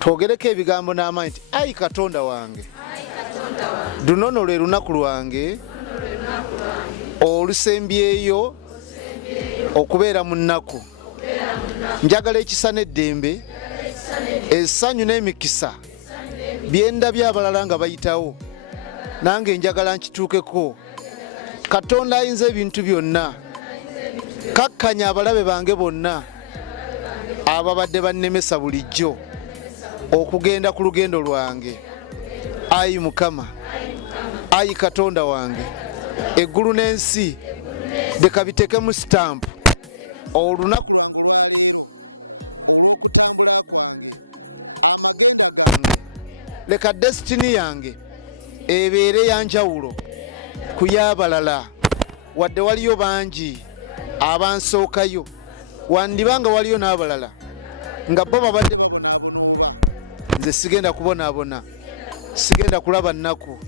twogereko ebigambo n'amaanyi nti ayi Katonda wange luno lwe lunaku lwange olusembyeyo okubeera mu nnaku. Njagala ekisa n'eddembe, essanyu n'emikisa byendabye abalala nga bayitawo, nange njagala nkituukeko. Katonda ayinza ebintu byonna, kakkanya abalabe bange bonna ababadde bannemesa bulijjo okugenda ku lugendo lwange. Ayi Mukama, ayi Katonda wange, eggulu n'ensi leka bitekemu sitampu olunaku leka destiny yange ebeere yanjawulo ku y'abalala, wadde waliyo bangi abansookayo, wandibanga waliyo n'abalala nga bo babadde. Nze sigenda kubonaabona, sigenda kulaba nnaku,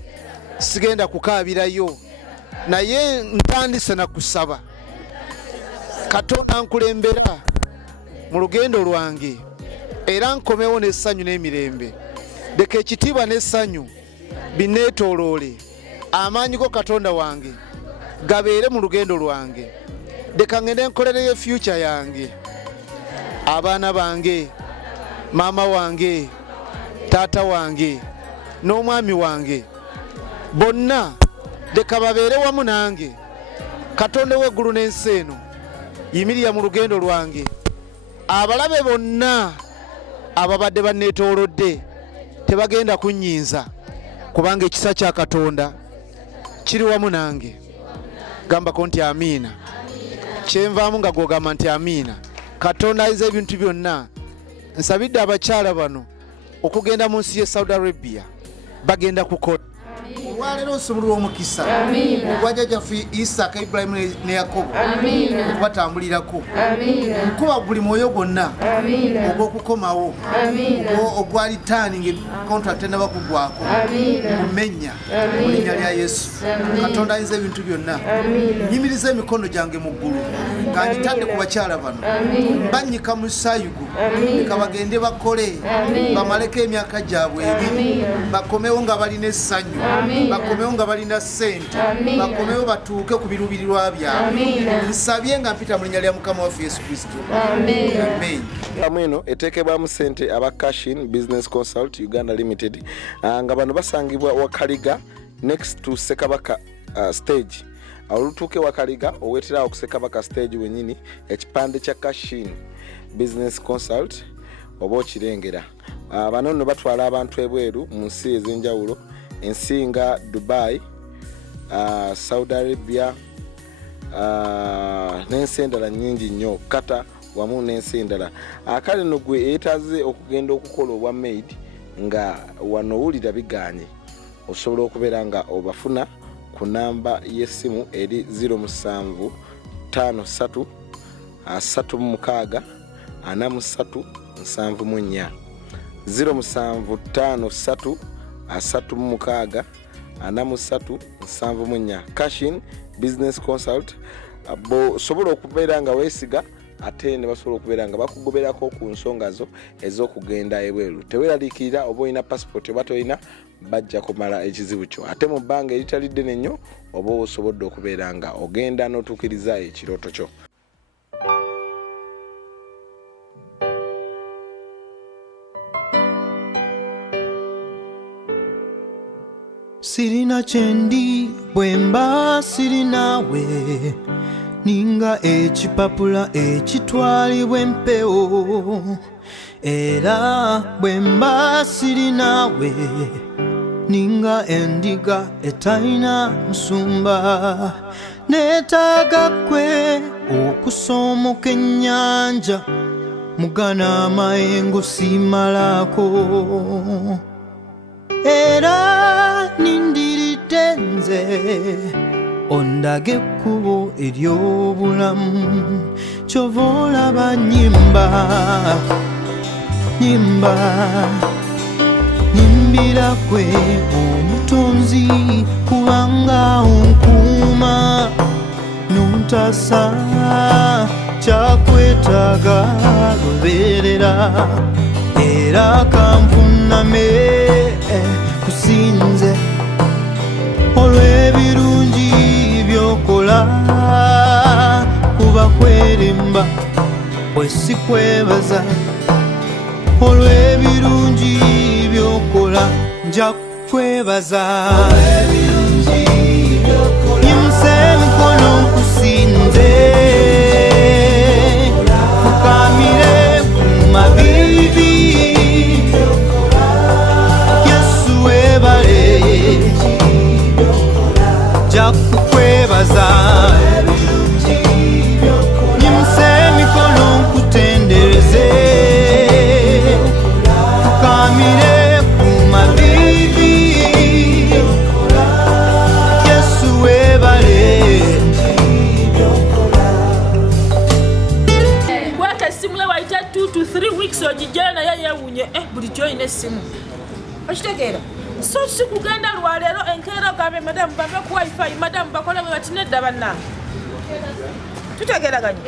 sigenda kukaabirayo, naye ntandise na kusaba Katonda nkulembera mu lugendo lwange era nkomewo n'essanyu n'emirembe. Leka ekitiibwa n'essanyu bineetooloole, amaanyi go Katonda wange gabeere mu lugendo lwange. Leka ngende nkolereyo future yange, abaana bange, maama wange, taata wange n'omwami wange bonna leka babeere wamu nange. Katonda w'eggulu n'ensi eno yimirira mu lugendo lwange. Abalabe bonna ababadde banneetoolodde tebagenda kunnyinza, kubanga ekisa kya Katonda kiri wamu nange. Gambako nti amiina. Kyenvaamu nga gwogamba nti amiina. Katonda ayinza ebintu byonna. Nsabidde abakyala bano okugenda mu nsi y'e Saudi Arabia, bagenda kukola. Olwaleero nsumulula omukisa ogwajjajjaffe Isaaka, Ibrahimu ne Yakobo okubatambulirako. Nkuba buli mwoyo gwonna ogw'okukomawo, ogwa returning contract enaba kugwako, kumenya mu linnya lya Yesu. Katonda ayinza ebintu byonna. Nyimiriza emikono gyange mu ggulu nga ngitadde ku bakyala bano, bannyika mu sayugu, leka bagende bakole, bamaleko emyaka gyabwe ebi, bakomewo nga balina essanyu, bakomewo nga balina ssente, bakomewo batuuke ku biruubirirwa byabwe. Nsabye nga mpita mu linnya lya Mukama waffe Yesu Kristo. Amen. Eno eteekebwamu ssente aba Cashin Business Consult Uganda Limited, nga bano basangibwa Wakaliga next to Sekabaka stage. Olutuuke Wakaliga oweterawo ku Sekabaka stage wennyini, ekipande kya Cashin Business Consult oba okirengera. Bano nno batwala abantu ebweru mu nsi ez'enjawulo, ensi nga Dubai, Saudi Arabia, n'ensi endala nnyingi nnyo, Qatar wamu n'ensi endala. Kale nno gwe eyeetaze okugenda okukola obwa maid nga wano owulira biganye, osobola okubeera nga obafuna ku namba y'essimu eri 075 53 46 43 74 075 53 46 74. Cashin Business Consult bo sobola okubeera nga weesiga ate ne basobola okubeera nga bakugoberako ku nsonga zo ez'okugenda ebweru. Teweeraliikirira oba olina passport oba tolina, bajja kumala ekizibu kyo. Ate mu bbanga eritali ddene nnyo oba osobodde okubeera nga ogenda n'otuukiriza ekirooto kyo. Sirina chendi bwemba sirinawe, ninga ekipapula ekitwalibwa empewo. Era bwemba sirinawe, ninga endiga etalina musumba. Neetaaga ggwe okusomoka ennyanja, mugana amayengo simalako. Era nindiridde nze ondage ekkubo ery'obulamu. Kyova olaba nnyimba nyimbira ggwe omutonzi, kubanga onkuuma n'ontasa kyakwetaaga lubeerera. era kanfuname kusinze olw'ebirungi byokola kuba kweremba bwe sikwebaza olw'ebirungi byokola nja kwebaza nyimuse emikono nkusinze fukamire ku mavivi Yesu webale nja kukwebaza nyimuse emikono nkutendereze fukamire ku mavivi Yesu webale Waka simu ya waita 2 to 3 weeks ojijana naye yewunye buli kyoyina essimu okitegeera so sikugenda lwaleero enkeera ogambe madamu bave ku wifi madamu bakole bwe bati nedda bannange tutegeeraganye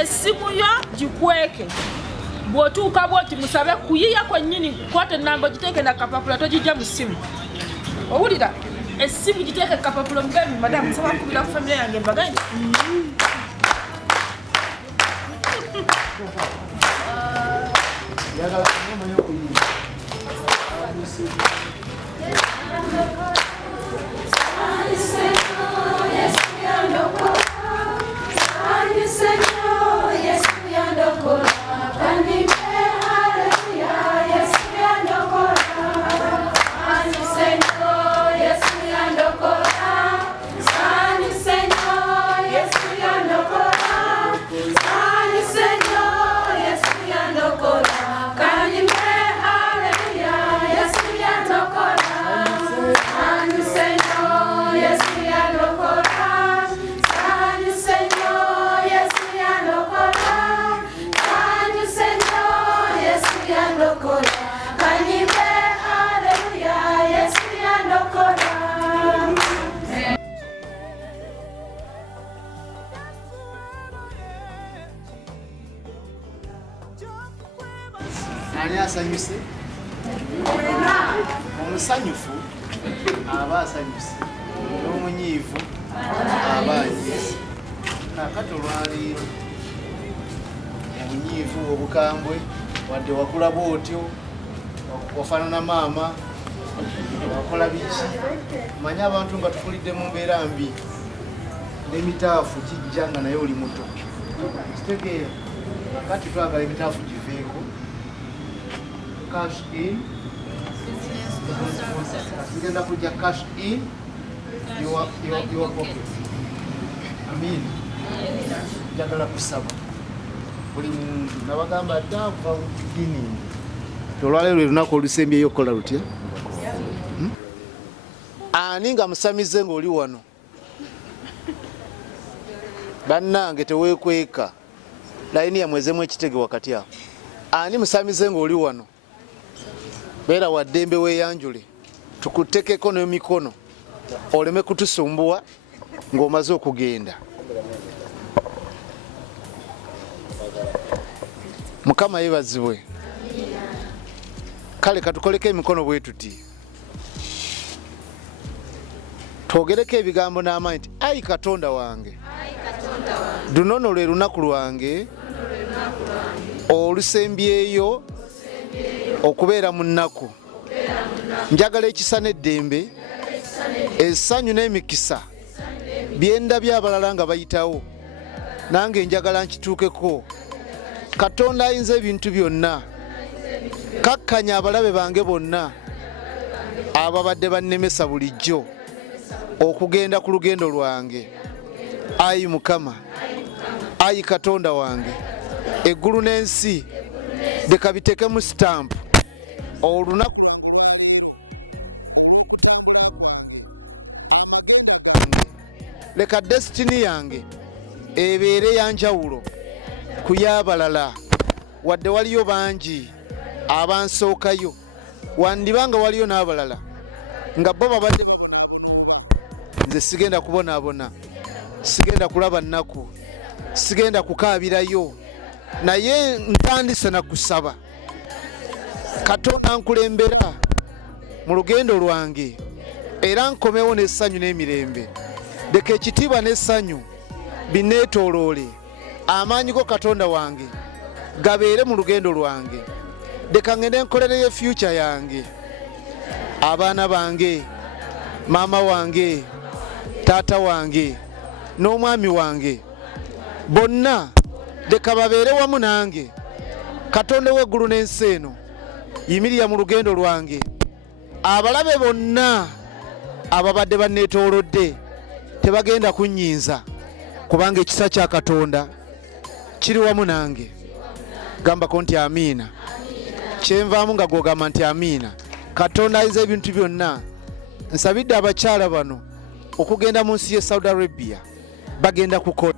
essimu yo gikweke bw'otuuka bwoti musabe kuyiya kwennyini kwata ennamba ogiteeke na kapapula togijja mu ssimu owulira essimu giteeke kapapula mugambi madamu nsaba nkubira ku famire yange mbaganye Ani asanyuse? Omusanyufu aba asanyuse n'omunyiivu aba anyiise. Kakati olwaleero obunyiivu obukambwe wadde wakula bw'otyo wafaanana maama wakola biki manye abantu nga tukulidde mu mbeera mbi n'emitaafu kijja nga naye oli muto kitegeera kakati twagala emitaafu giveeko cash in tugenda kujja cash in your pocket amin njagala kusaba buli muntu nabagamba dda kuva mu beginning olwaleero lwe lunaku olusembyeyo okukola lutya ani nga musamize ng'oli wano bannange teweekweka layini yamwezemu ekitege wakati awo ani musamize ng'oli wano beera waddembe weeyanjule tukutekeko n'emikono oleme kutusumbuwa ng'omaze okugenda mukama yeebazibwe kale katukoleko emikono bwe tuti twogereko ebigambo n'amaanyi nti ayi katonda wange lunono lwe lunaku lwange olusembyeyo okubeera mu nnaku njagala ekisa n'eddembe essanyu n'emikisa byendabye abalala nga bayitawo nange njagala nkituukeko katonda ayinza ebintu byonna kakkanya abalabe bange bonna ababadde bannemesa bulijjo okugenda ku lugendo lwange ayi mukama ayi katonda wange eggulu n'ensi leka bitekemu sitampu olunaku leka desitini yange ebeere yanjawulo ku y'abalala wadde waliyo bangi abansookayo wandibanga waliyo n'abalala nga bo babadde nze sigenda kubonaabona sigenda kulaba nnaku sigenda kukaabirayo naye ntandise na kusaba Katonda nkulembera mu lugendo lwange era nkomewo n'essanyu n'emirembe. Leka ekitiibwa n'essanyu binneetooloole. Amaanyi go Katonda wange gabeere mu lugendo lwange. Leka ngende nkolereyo future yange, abaana bange, maama wange, taata wange n'omwami wange bonna leka babeere wamu nange. Katonda w'eggulu n'ensi eno yimirira mu lugendo lwange. Abalabe bonna ababadde banneetoolodde tebagenda kunnyinza kubanga ekisa kya Katonda kiri wamu nange. Gambako nti amiina. Kyenvaamu nga gwogamba nti amiina. Katonda ayinza ebintu byonna. Nsabidde abakyala bano okugenda mu nsi y'e Saudi Arabia bagenda kukola.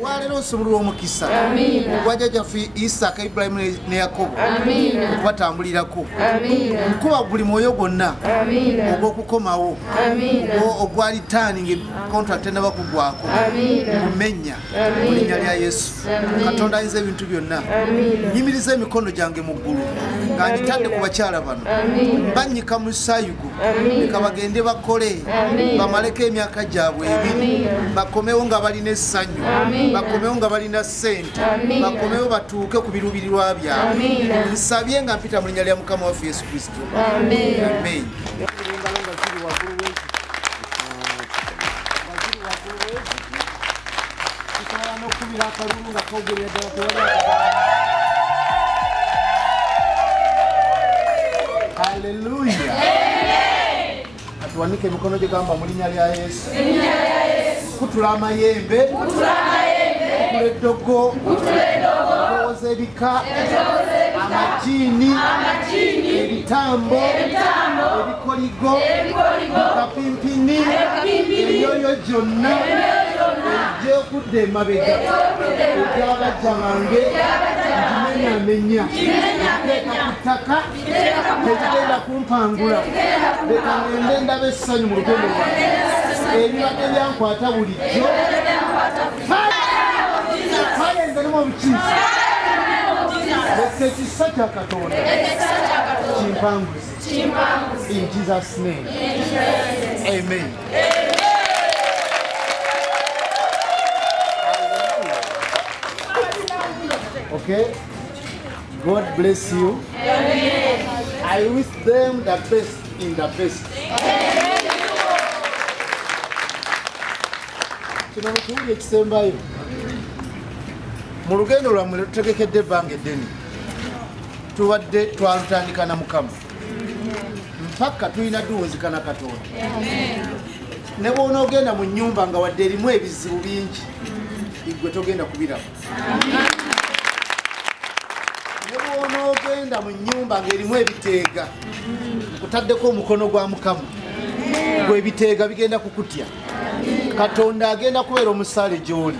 Olwaleero nsumulula omukisa ogwa jjajjaffe Isaaka, Ibrahimu ne Yakobo okubatambulirako. Nkuba buli mwoyo gwonna ogw'okukomawo ogwa returning contract enaba kugwako kumenya mu linnya lya Yesu. Katonda ayinza ebintu byonna. Nyimiriza emikono gyange mu ggulu nga ngitadde ku bakyala bano, mbanyika mu sayugo leka bagende bakole bamaleko emyaka gyabwe ebiri, bakomewo nga balina essanyu, bakomewo nga balina ssente, bakomewo batuuke ku biruubirirwa byabwe. Nsabye nga mpita mu linnya lya Mukama waffe Yesu Kristo. Amen. Hallelujah. Atuwanike emikono gye gamba mu linnya lya Yesu. Kutula amayembe, kutula eddogo, okwoza ebika, amajiini, ebitambo, ebikoligo, kapimpini, emyoyo gyonna egy'okudda emabega egy'abajja bange ngimenyamenya, ekiteeka ku ttaka tekigenda kumpangula. Leka ngende ndaba essanyu mu lugendo lwange. Ebibadde byankwata bulijjo fayenzenemu obukiisa. Leka ekisa kya Katonda kimpanguze. In Jesus' name. Amen. Okay? God bless you. I wish them the best in the best. Kino mukiwulire ekisembayo. Mu lugendo lwammwe lutegekedde ebbanga eddene tubadde twalutandika na Mukama mpaka tulina duwunzika na Katonda. Ne bw'onoogenda mu nnyumba nga wadde erimu ebizibu bingi igwe togenda kubiraba. Ne bw'onoogenda mu nnyumba ng'erimu ebiteega kutaddeko omukono gwa Mukama gwe ebiteega bigenda kukutya. Katonda agenda kubeera omusaale gy'oli.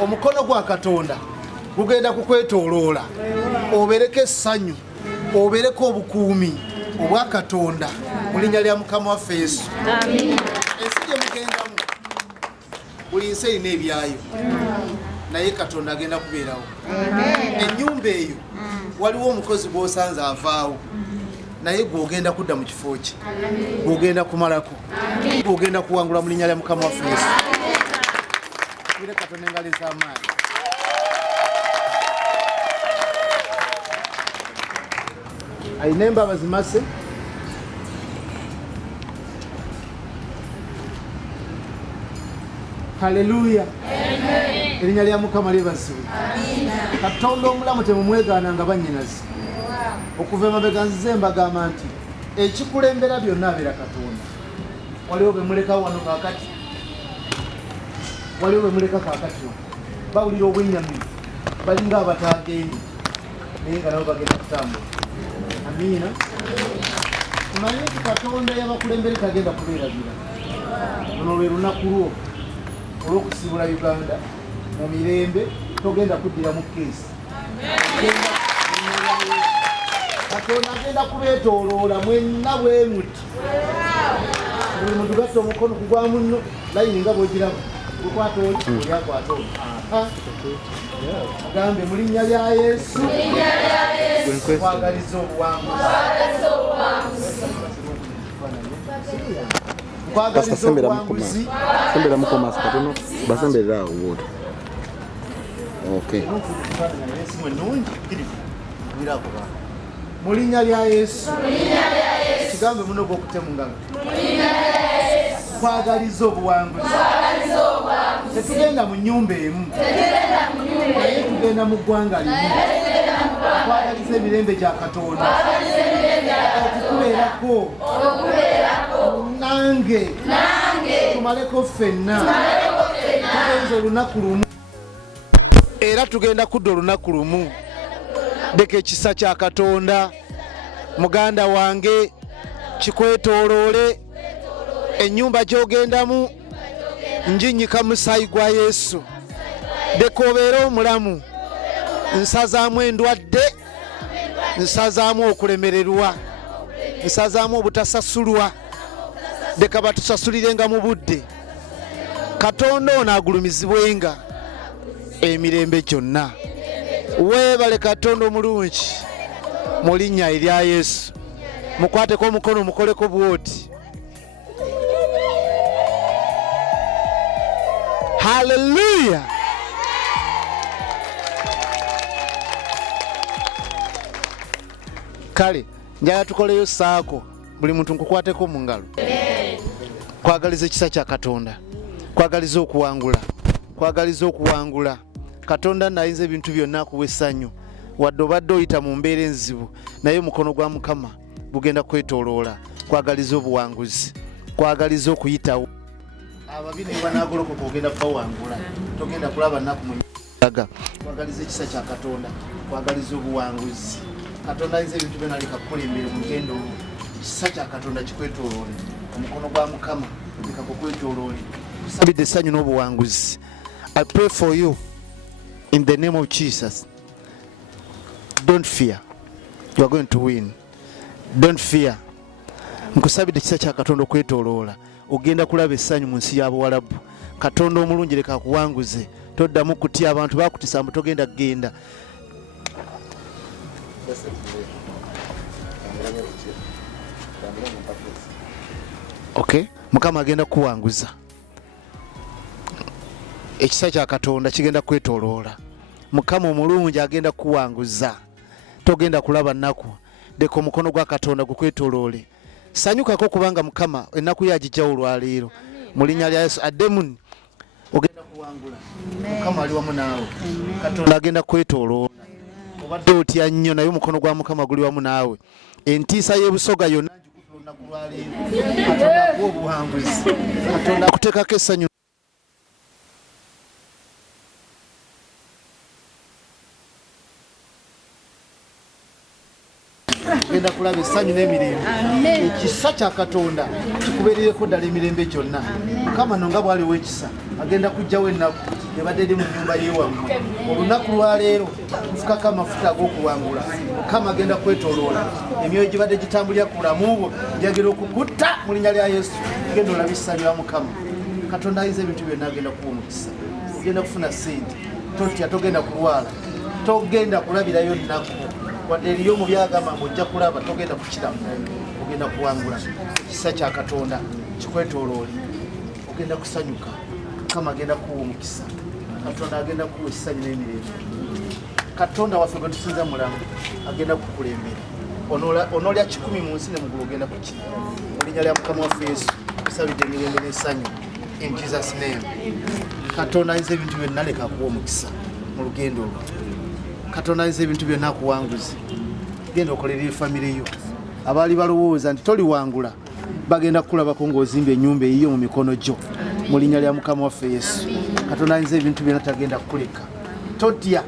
Omukono gwa Katonda gugenda kukwetooloola. Obeereko essanyu, obeereko obukuumi obwa Katonda mu linnya lya Mukama waffe Yesu. Ensi gye mugendamu buli nsi erina ebyayo, naye Katonda agenda kubeerawo. Ennyumba eyo waliwo omukozi gw'osanze avaawo, naye gw'ogenda kudda mu kifo kye, gw'ogenda kumalako, gw'ogenda kuwangula mu linnya lya Mukama waffe Yesu. Tubire Katonda engalo ez'amaanyi. Ayina embabazi mase. Haleluya. Erinnya lya Mukama lyebazibwe. Katonda omulamu temumwegaana nga bannyinazi. Okuva emabega nzize mbagamba nti ekikulembera byonna abeera Katonda. Waliwo be muleka wano kaakati, waliwo be muleka kaakati bawulira obwennyamivu balinga abataagendi naye nga nabo bagenda kutambula. Amiina. Manye nti Katonda yabakulembere tagenda kubeerabira. Luno lwe lunaku lwo olw'okusiibula Uganda mu mirembe, togenda kuddiramu keesi. Katonda agenda kubeetooloola mwenna bwe muti. Buli muntu gatta omukono ku gwa munno layini nga bw'ogiraba. Ukwata oli akwata oli. Agambe mu linnya lya Yesu. Kwagaliza obuwanguzi. Kwagaliza obuwanguzi. Sembera mukoma katono basemberera wote. Okay. Mu linnya lya Yesu. Kigambe muno gw'okutema mu ngalo. Kwagaliza obuwanguzi. Tetugenda mu nnyumba emu. Naye tugenda mu ggwanga limu. Kwagaliza emirembe gya Katonda. Okukubeerako. Nange. Tumaleko ffenna. Tugenza olunaku lumu. Era tugenda kudda olunaku lumu. Deka ekisa kya Katonda. Muganda wange kikwetooloole. Ennyumba gy'ogendamu njinyika musaayi gwa Yesu. Deka obeere omulamu. Nsazaamu endwadde. Nsazaamu okulemererwa. Nsazaamu obutasasulwa. Deka batusasulirenga mu budde. Katonda ono agulumizibwenga emirembe gyonna. Weebale Katonda omulungi mu linnya erya Yesu. Mukwateko omukono mukoleko bwoti. Hallelujah. Kale njagala tukoleyo saako buli muntu nkukwateko mu ngalo. Kwagaliza ekisa kya Katonda. Kwagaliza okuwangula. Kwagaliza okuwangula. Katonda nayinza ebintu byonna akuwa essanyu. Wadde obadde oyita mu mbeera enzibu naye omukono gwa Mukama gugenda kwetooloola. Kwagaliza obuwanguzi. Kwagaliza okuyitawo. Ababi ne banagolokoka ogenda kubawangula. Togenda kulaba nnaku mu nyaga. Kwagaliza ekisa kya Katonda. Kwagaliza obuwanguzi. Katonda ayinza ebintu byonna aleka kukulembera mu lugendo olwo. Ekisa kya Katonda kikwetooloole. Omukono gwa Mukama guleka kukwetooloole. Tusabidde essanyu n'obuwanguzi. I pray for you in the name of Jesus. Don't fear. You are going to win. Don't fear. Nkusabidde ekisa kya Katonda okwetooloola. Ogenda kulaba essanyu mu nsi y'Abawalabu. Katonda omulungi leka akuwanguze. Toddamu kutya abantu bakutisa mbu togenda kgenda. Okay? Mukama agenda kuwanguza. Ekisa kya Katonda kigenda kwetooloola. Mukama omulungi agenda kuwanguza. Togenda kulaba nnaku. Deka omukono gwa Katonda gukwetooloole. Sanyukako kubanga Mukama ennaku yagijjawo olwaleero. Mu linnya lya Yesu addemuni ogenda kuwangula. Mukama ali wamu naawe. Katonda agenda kwetooloola. Obadde otya nnyo naye omukono gwa Mukama guli wamu naawe. Entiisa y'ebusoga yonna gikutuula olunaku lwaleero. Katonda akuwa obuwanguzi. Katonda akuteekako essanyu. Genda kulaba essanyu n'emirembe. Ekisa kya Katonda kikubeerereko ddala emirembe gyonna. Mukama no nga bwaliwo ekisa agenda kujjawo ennaku ebadde eri mu nnyumba y'ewammwe. Olunaku lwaleero nfukako amafuta ag'okuwangula. Mukama agenda kwetooloola. Emyoyo gibadde gitambulira ku bulamu bwo gyagenda okukutta mu linnya lya Yesu. Genda olabe essanyu lya Mukama. Katonda ayinza ebintu byonna agenda kuwa omukisa. Ogenda kufuna ssente. Totya, togenda kulwala. Togenda kulabirayo nnaku. Wadde eriyo mu byagamba ng'ojja kulaba togenda kukiramu. Ogenda kuwangula. Ekisa kya Katonda kikwetooloole. Ogenda kusanyuka. Mukama agenda kuwa omukisa. Katonda agenda kuwa essanyu n'emirembe. Katonda waffe gwe tusinza mulamu agenda kukulembera. Onoolya 10 mu nsi ne mugulu ogenda kukira. Mu linnya lya Mukama waffe Yesu tusabidde emirembe n'essanyu. In Jesus' name. Katonda ayinza ebintu byonna leka akuwa omukisa mu lugendo olwo. Katonda ayinza ebintu byonna akuwanguze. Genda okolerera famire yo. Abaali balowooza nti toliwangula bagenda kukulabako ng'ozimba ennyumba eyiyo mu mikono gyo. Mu linnya lya Mukama waffe Yesu. Katonda ayinza ebintu byonna tagenda kukuleka. Totya,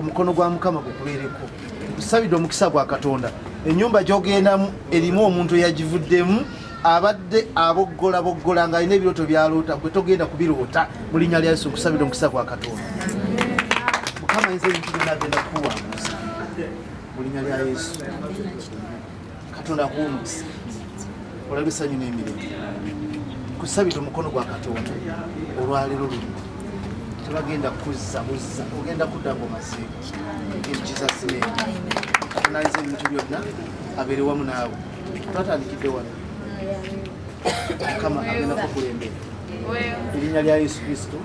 omukono gwa Mukama gukubeereko. Kusabidde omukisa gwa Katonda. Ennyumba gy'ogendamu erimu omuntu eyagivuddemu abadde aboggola ng'alina ebirooto byaloota gwe togenda kubiroota. Mu linnya lya Yesu kusabidde omukisa gwa Katonda. Mukama ayinza ebintu byonna agenda kukuwanguza. Mu linnya lya Yesu. Katonda akuwa omukisa. Olabe essanyu n'emirembe. Kusabidde omukono gwa Katonda. olwaleero luno tebagenda kuzza ogenda kudda ng'omaze ekiza simenti atunaliza ebintu byonna abeere wamu naawe twatandikidde wano mukama agenda kukulembera erinnya lya yesu kristo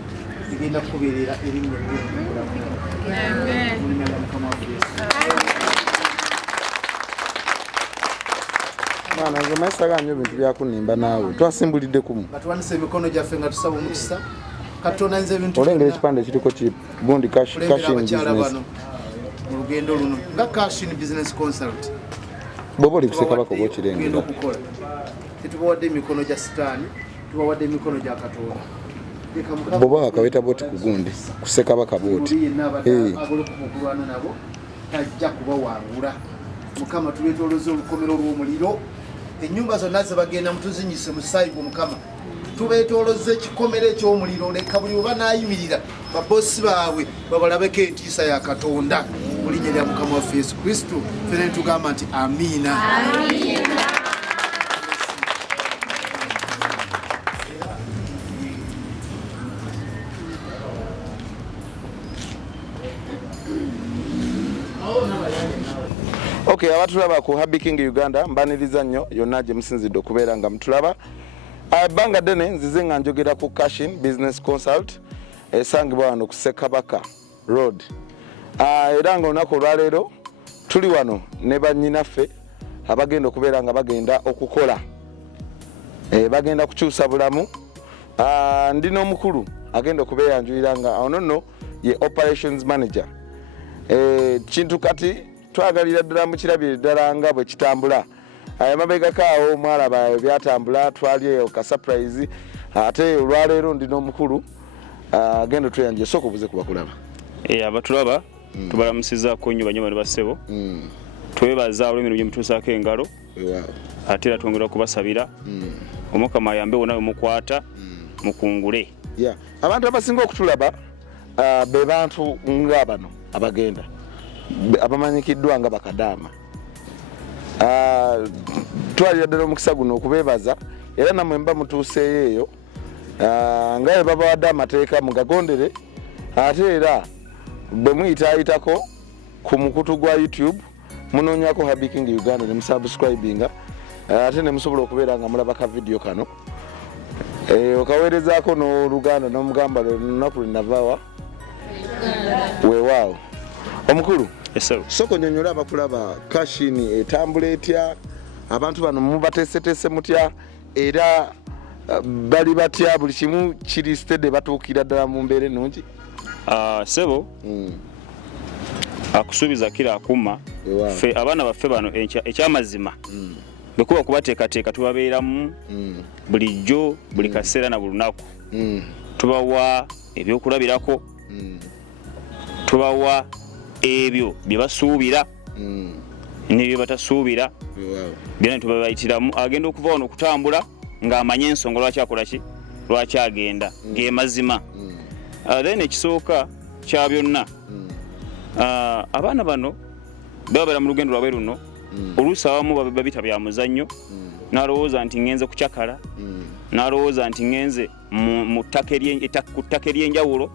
ligenda kukubeerera erinnya ly'omukulamu mu linnya lya mukama waffe yesu. mwana nze mayisaga nnyo ebintu byakunimba naawe twasimbulidde kumu batuwanisa emikono gyaffe nga tusaba omukisa katonda nze ebintu olengera ekipande kiriko gundi cashin business mu lugendo luno nga cashin business consult bwoba oli kusekabaka oba okirengera okukola tetubawadde emikono gya sitaani tubawadde emikono gya katonda bwoba wakaweta boti ku gundi kusekabaka boti agolokubaokulwana nabo tajja kubawangula mukama tubeetoloze olukomero lw'omuliro ennyumba zonna ze bagenda mutuzinyise mu saayibu mukama tubeetoloze ekikomero eky'omuliro leka buli oba naayimirira babosi baabwe babalabeko entiisa ya katonda mu linnya lya mukama waffe yesu kristo fena netugamba nti amiina. Okay, abatulaba ku Happy King Uganda mbaniriza nnyo yonna gye musinzidde okubeera nga mutulaba. Ebbanga ddene nzize nga njogera ku Cashin Business Consult esangibwa wano ku Ssekabaka Road. Era nga olunaku olwaleero tuli wano ne bannyinaffe abagenda okubeera nga bagenda okukola. Bagenda kukyusa bulamu. Ndina omukulu agenda okubeeyanjulira nga ono nno ye Operations Manager. Kintu kati twagalira ddala mu kirabire ddala nga bwe kitambula. Amabegako awo mwalaba byatambula twalyeyo ka surprise ate olwaleero ndina omukulu agenda tweyanje soko buze kubakulaba. Abatulaba tubalamusizaako nnyo banyama ne bassebo. Twebaza olw'emirimu gye mutuusaako engalo. Ate era twongera kubasabira. Omukama ayambe wonna mukwata mukungule. Abantu abasinga okutulaba be bantu nga bano abagenda abamanyikiddwa nga bakadaama. Twalira ddala omukisa guno okubeebaza era nammwe mba mutuuseeyo eyo nga bwe babawadde amateeka mugagondere ate era bwe muyitaayitako ku mukutu gwa YouTube munoonyako Happy King Uganda ne musubscribinga ate ne musobola okubeera nga mulaba ka video kano okaweerezaako n'oluganda n'omugamba lunaku lwenavaawa weewaawo. Omukulu soko nnyonnyola abakulaba Cashin etambula etya abantu bano mubateeseteese mutya era bali batya buli kimu kiri stede batuukira ddala mu mbeera ennungi? Sebo akusuubiza kira akuma ffe abaana baffe bano ekyamazima bwe kuba kubateekateeka tubabeeramu bulijjo buli kaseera na buli lunaku tubawa ebyokulabirako tubawa ebyo bye basuubira n'ebyo batasuubira byonna tubabayitiramu agenda okuva wano okutambula ng'amanye ensonga lwaki akola ki lwaki agenda ng'emazima. Then ekisooka kya byonna abaana bano babeera mu lugendo lwabwe luno oluusi abamu babita bya muzannyo n'alowooza nti ngenze kucakala n'alowooza nti ngenze ku ttaka ery'enjawulo.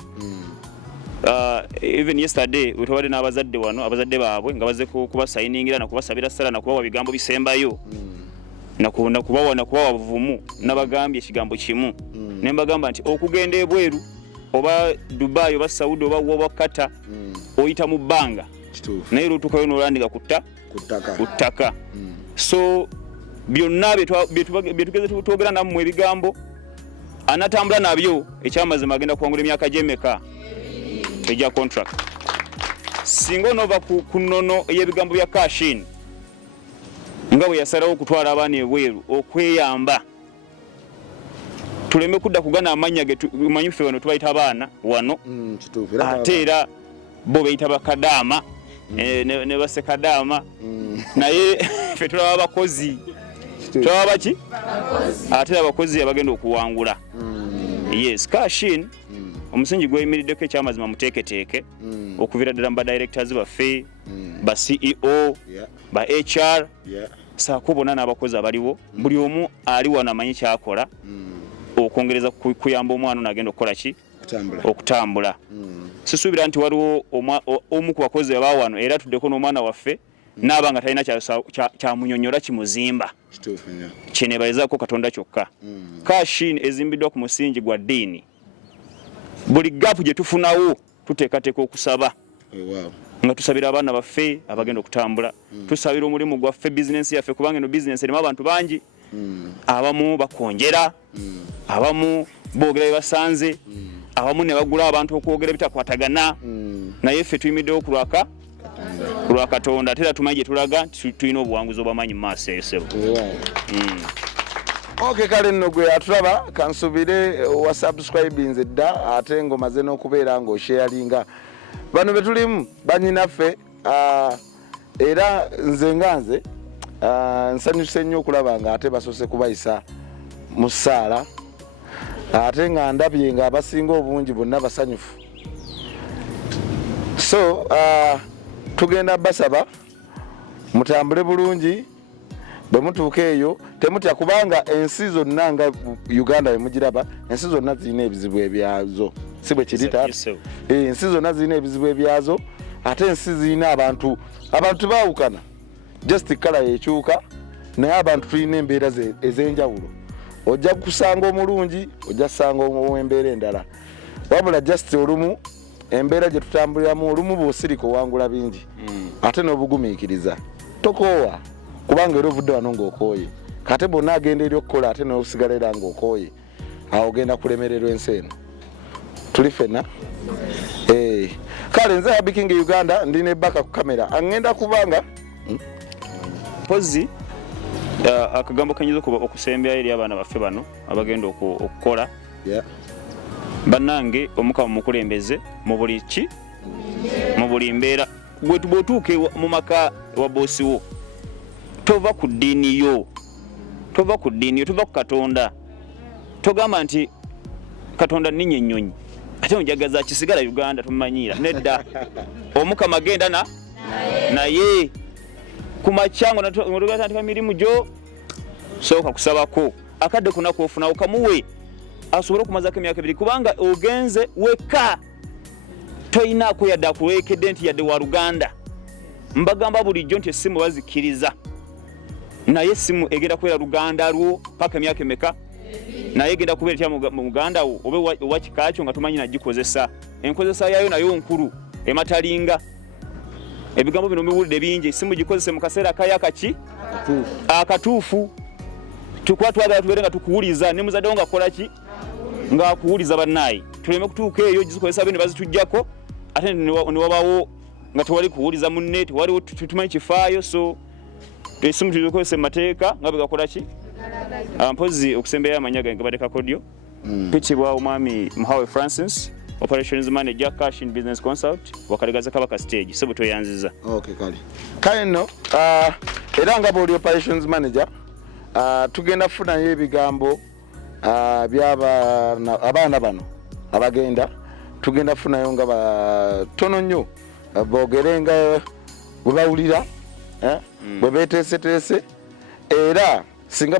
Even yesterday we tubadde n'abazadde wano abazadde baabwe nga bazze kubasayiningira na kubasabira ssala na kubawa bigambo bisembayo na kubawa buvumu n'abagambye ekigambo kimu ne mbagamba nti okugenda ebweru oba Dubai oba Saudi oba Qatar oyita mu bbanga naye lutukayo n'olandika ku ttaka. So byonna bye tugeze twogera nammwe ebigambo anatambula nabyo ekyamazima agenda kuwangula emyaka gy'emeka ejja contract. Singa onova ku nnono ey'ebigambo bya Cashin nga bwe yasalawo okutwala abaana ebweru okweyamba tuleme kudda kugana amannya manyi ffe wano tubayita abaana wano ate era bo bayita bakadaama ne basekadaama naye ffe tulaba abakozi tulaba baki ate abakozi abagenda okuwangula. Yes, Cashin omusingi gweyimiriddeko ekyamazima muteeketeeke okuviira ddala mu badirectors baffe ba CEO ba HR saako bonna n'abakozi abaliwo buli omu ali wano amanyi kyakola okwongereza kuyamba omwana n'agenda okukola ki okutambula sisuubira nti waliwo omu ku bakozi aba wano era tuddeko n'omwana waffe naaba nga talina kyamunyonyola kimuzimba kyeneebalizaako Katonda kyokka Kashin ezimbiddwa ku musingi gwa ddiini buli gaapu gye tufunawo tuteekateeka okusaba nga tusabira abaana baffe abagenda okutambula tusabira omulimu gwaffe bizinensi yaffe kubanga eno bizinensi erimu abantu bangi abamu bakonjera abamu boogera bye basanze abamu ne bagula abantu okwogera bitakwatagana naye ffe tuyimiddewo ku lwa Katonda ate era tumanyi gye tulaga tulina obuwanguzi obwamanyi mu maaso eyo ssebo. Okay, kale nno gwe atulaba kansubire wa subscribinze dda ate ng'omaze n'okubeera ng'osharinga bano be tulimu bannyinaffe era nze nga nze nsanyuse nnyo okulaba nga ate basoose kubayisa mu ssaala ate nga ndabye nga abasinga obungi bonna basanyufu so tugenda basaba mutambule bulungi bwe mutuuka eyo temutya kubanga ensi zonna nga Uganda bemugiraba ensi zonna zirina ebizibu ebyazo si bwe kiri taata ensi zonna zirina ebizibu ebyazo ate ensi zirina abantu baawukana just kala yekyuka naye abantu tulina embeera ez'enjawulo ojja kusanga omulungi ojja kusanga ow'embeera endala wabula just olumu embeera gye tutambuliramu olumu bw'osirika owangula bingi ate n'obugumiikiriza tokoowa kubanga era ovudde wano ng'okooye kate bonna agenda eri okukola ate n'osigala era ng'okooye awo ogenda kulemererwa ensi eno tuli ffenna kale nze Happy King Uganda ndina ebbaka ku kamera agenda kubanga mpozi akagambo kanyiza okusembyayo eri abaana baffe bano abagenda okukola bannange omukama mukulembeze mu buli ki mu buli mbeera bw'otuuka mu maka wa boosi wo tova ku ddiini yo tova ku Katonda togamba nti Katonda ninnya ennyonyi ate onjagaza kisigala Uganda tumanyira nedda omukama agenda naye kumakyango natandika mirimu gyo sooka kusabako akadde kunaku ofuna okamuwe asobole okumazaako emyaka ebiri kubanga ogenze weka toyinaako yadde akuweekedde nti yadde wa Luganda mbagamba bulijjo nti essimu bazikkiriza naye essimu egenda kubeera Luganda lwo paka emyaka emeka naye egenda kubeera etya mu Uganda wo oba owa kikaakyo nga tumanyi nagikozesa enkozesa yaayo nayo nkulu ematalinga ebigambo bino biwulidde bingi essimu gikozese mu kaseera akayo akatuufu tukuba twagala tubeere nga tukuwuliza ne muzaddewo nga kola ki nga akuwuliza bannaayi tuleme kutuuka eyo gizikozesa be ne bazitujjako ate ne wabawo nga tewali kuwuliza munne tewaliwo tumanyi kifaayo so essimu tuzikozese mu mateeka nga begakola ki mpozi okusembeyo amanya gange badeka kodyo pitibwa omwami Muhawe Francis operations manager Kashin business consult wakalegaza Kabaka stage sebo toyanziza kale nno era nga bw'oli operations manager tugenda kufunayo ebigambo abaana bano abagenda tugenda kufunayo nga batono nnyo boogere nga bwe bawulira bwe beeteeseteese era singa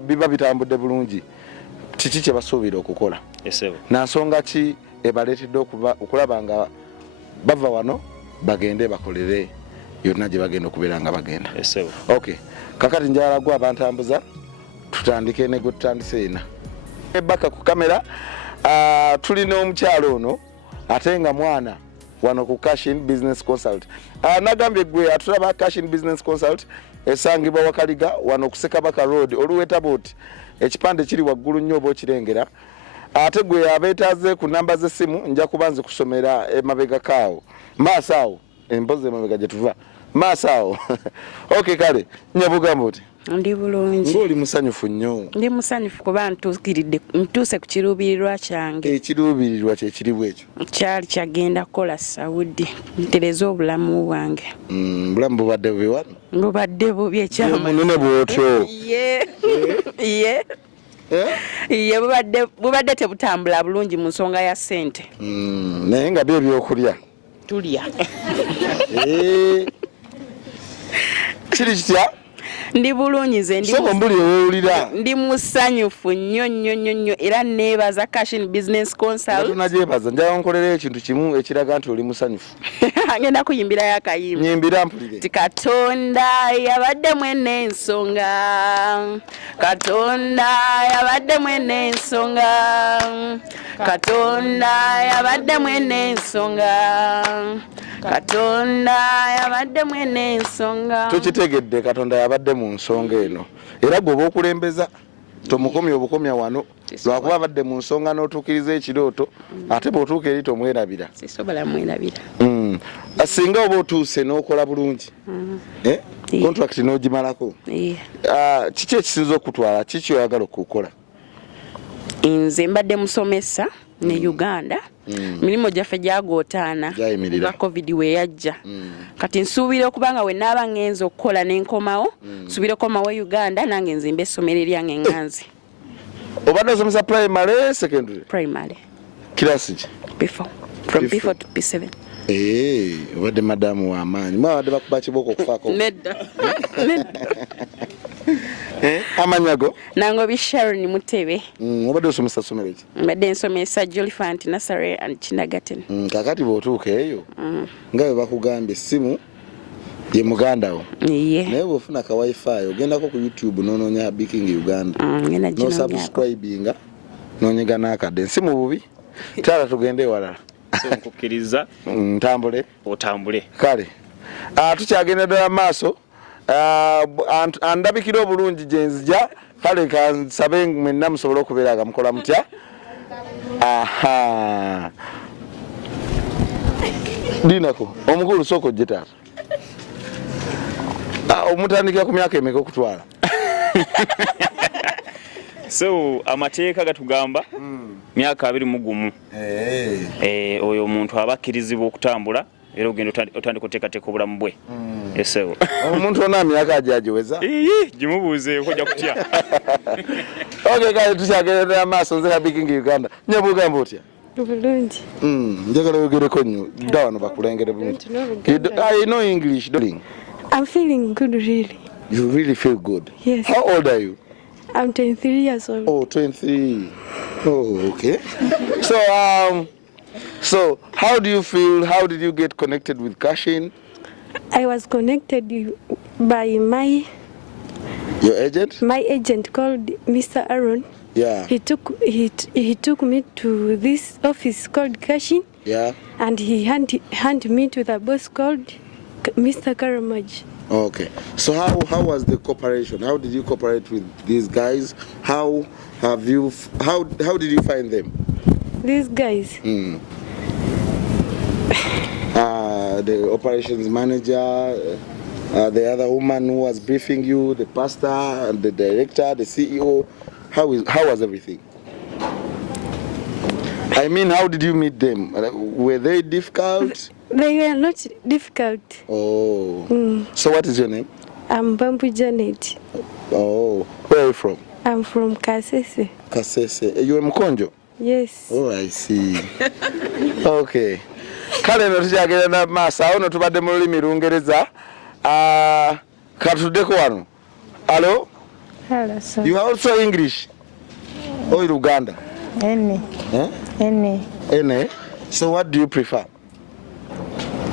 biba bitambudde bulungi kiki kye basuubira okukola nansonga ki ebaleetedde okulaba nga bava wano bagende bakolere yonna gye bagenda okubeera nga bagenda okay kakati njala gwe abantambuza tutandike ne gwe tutandise ena ebbaka ku kamera tulina omukyalo ono ate nga mwana wano ku Kashin business consult nagambye gwe atulaba Kashin business consult esangibwa wakaliga wano ku Sekabaka road oluweta boat ekipande kiri waggulu nnyo oba okirengera ate gwe abeetaaze ku namba z'essimu nja kuba nze kusomera emabega kaawo maaso awo empozi emabega gye tuva maaso awo okay kale nyabugambo oti ndi bulungi ng'oli musanyufu nnyo ndi musanyufu kuba ntuuse ku kiruubirirwa kyange ekiruubirirwa kyekiri bwekyo kyali kyagenda kukola Saudi ntereza obulamu bwange bulamu bubadde bubi wano bubadde bubi ekyamunene bwotyo ye bubadde tebutambula bulungi mu nsonga ya ssente naye nga byo ebyokulya tulya kiri kitya ndi bulungi nze soko mbuli ewulira ndi musanyufu nnyo era neebaza Cashin Business Consult tunagyebaza njala nkolera ekintu kimu ekiraga nti oli musanyufu ngenda kuyimbira yakayimba nyimbira mpulire ti Katonda yabadde mwene ensonga Katonda yabadde mwene ensonga Katonda yabadde mwene ensonga Katonda yabadde mwene ensonga tukitegedde Katonda yabadde mu nsonga eno era gwe okulembeza tomukomya obukomya wano lwakuba abadde mu nsonga n'otuukiriza ekirooto ate bw'otuuka eri tomwerabira sisobola mwerabira singa oba otuuse n'okola bulungi contract n'ogimalako kiki ekisinza okutwala kiki oyagala okukola nze mbadde musomesa ne Uganda milimo gyaffe gyagootaana nga covid weyajja kati nsuubira okubanga we naaba ngenza okukola n'enkomawo nsuubira okukomawo Uganda nange nzimba essomero eryange enganzi obadde osomesa primary secondary primary kirasi ki from P4 to P7 obadde madamu w'amaanyi mwabadde bakuba kibooko okufaako nedda amanyago Nangobi Sharon Mutebe obadde osomesa ssomero ki mbadde nsomesa Jolifant Nursery and Kindergarten kakati bw'otuuka eyo nga bwe bakugambye essimu ye muganda wo naye bw'ofuna ka wifi ogendako ku YouTube n'onoonya Biking Uganda n'osubscribinga n'onyega n'akadde nsi mu bubi tala tugende ewalala nkukkiriza ntambule otambule kale tukyagenda ddala maaso andabikira obulungi gye nzija kale kansabe mwenna musobole okubeera nga mukola mutya dinako omukulu sooka ojje taata omutandikira ku myaka emeka okutwala so amateeka gatugamba myaka 21 oyo omuntu aba akkirizibwa okutambula era ogenda otandika oteekateeka obulamu bwe esewo omuntu ona myaka ajagiweza gimubuuze okojja kutya kale tukyagenda amaaso nze Biking Uganda nyebugamba otya bulungi njagala yogereko nnyo dda wano bakulengere bulungi I know English darling. I'm feeling good really. You really feel good? Yes. How old are you? I'm 23 years old. Oh, 23. Oh, okay. So how do you feel? How did you get connected with Cashin? I was connected by your agent? My agent called Mr. Aaron. Yeah. He took me to this office called Cashin. Yeah. And he handed me to the boss called Mr. Karamaj. Okay. So how was the cooperation? How did you cooperate with these guys? How did you find them? These guys. The operations manager, the other woman who was briefing you, the pastor, and the director, the CEO. How was everything? I mean, how did you meet them? Were they difficult? They were not difficult. Oh. So what is your name? I'm Bambu Janet. Oh. Where are you from? I'm from Kasese. Kasese. You are Mkonjo? Yes. Oh, I see. Okay. Kale no tukyagenda na maaso awo no tubadde mu lulimi Lungereza. Katuddeko wano. Hello? Hello, sir. You are also English? Or Uganda? Any. Any. So what do you prefer?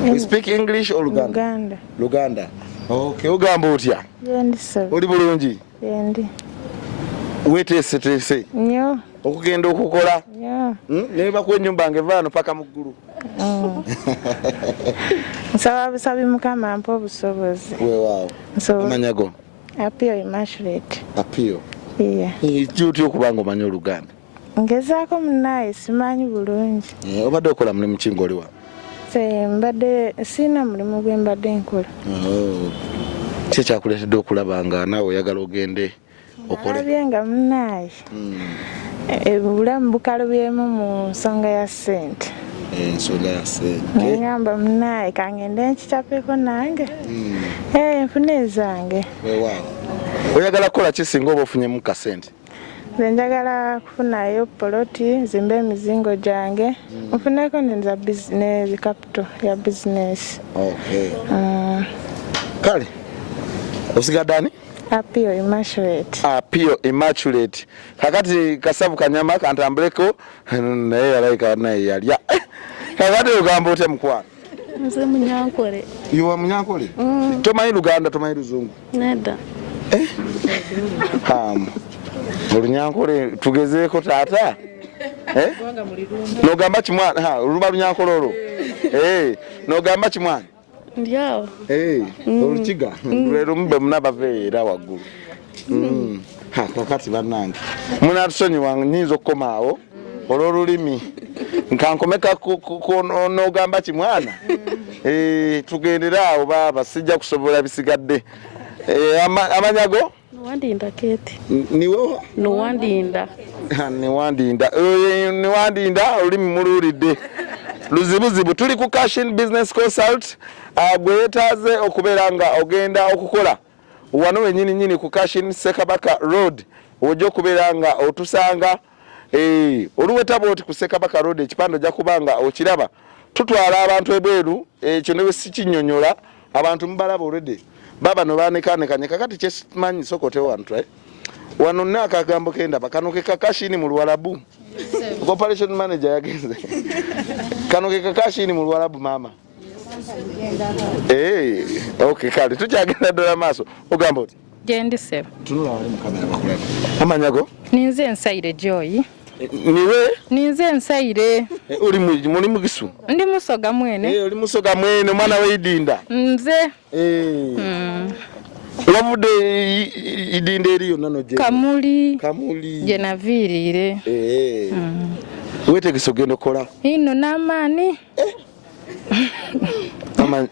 You speak English or Luganda? Luganda. Okay. Ugamba otya? Yendi, sir. Oli bulungi? Yendi. Weteeseteese? Nnyo. Okugenda okukola? Nnyo. Naye bakuennyumba ng'eva wano paka mu ggulu. Nsaba busabi Mukama ampa obusobozi. Weewaawo. Amanya go? Apio Immaculate. Apio? Yeah. Kyotya okuba ng'omanya Oluganda? Ngezaako munnaye simanyi bulungi. Obadde okola mulimu ki ng'oli wa? Mbadde sina mulimu gwe mbadde nkola. Ki ekyakuleetedde okulaba nga naawe oyagala ogende okole? Nalabye nga munnaye obulamu bukalubyemu mu nsonga ya ssente. Ensonga ya ssente. Ngamba munnaye kangende nkikyapeko nange nfune ezange. Weewaawo. Oyagala kukola ki singa oba ofunyemu ka ssente? Nze njagala kufunayo poloti nzimbe emizingo gyange nfuneko ne capital ya business. Okay. Kale osigadde ani? Apio Immaculate. Kakati kasabu kanyama kantambuleko naye yalaika naye yalya. Kakati ugamba ote mukwana? Nze Munyankole. Yuwa Munyankole? Tomanyi Luganda, tomanyi Luzungu? Nedda. Olunyankole tugezeeko taata? Nogamba kimwana? Luba Lunyankole olwo? Nogamba kimwana? Ndyawo. Olukiga? Lwero mube munabave era waggulu. Kakati bannange munatusonyiwa nyinza okukomaawo olw'olulimi nkankomeka nogamba kimwana. Tugendera awo baba sijja kusobola bisigadde. Amanyago? Niwandinda Kate. Niwo? Niwandinda. Niwandinda olulimi muluwulidde. Luzibuzibu tuli ku Cashin Business Consult. Gwe yeetaaze okubeera nga ogenda okukola wano wenyini ku Cashin Sekabaka Road ojja okubeera nga otusanga oluweta bwoti ku Sekabaka Road ekipande ojja kubanga okiraba tutwala abantu ebweru ekyo ne sikinyonyola abantu mubalaba already baba no banekanekanye kakati kyesimanyi sokote wantu wano nakagambo kenda bakanoke ka Cashin mu Luwarabu Corporation Manager yagenze kanoke ka Cashin mu Luwarabu mama. Okay, kale tukyagenda ddala maaso ogamba oti gendise tunula wali mu kamera bakulaba amanyago ninze Nsaire Joy niwe ninze Nsaire uli muli mugisu ndi musoga mwene oli musoga mwene mwana weidinda nze Wavude idinde eriyo nano je Kamuli je navirire wete kisogendo kola ino namani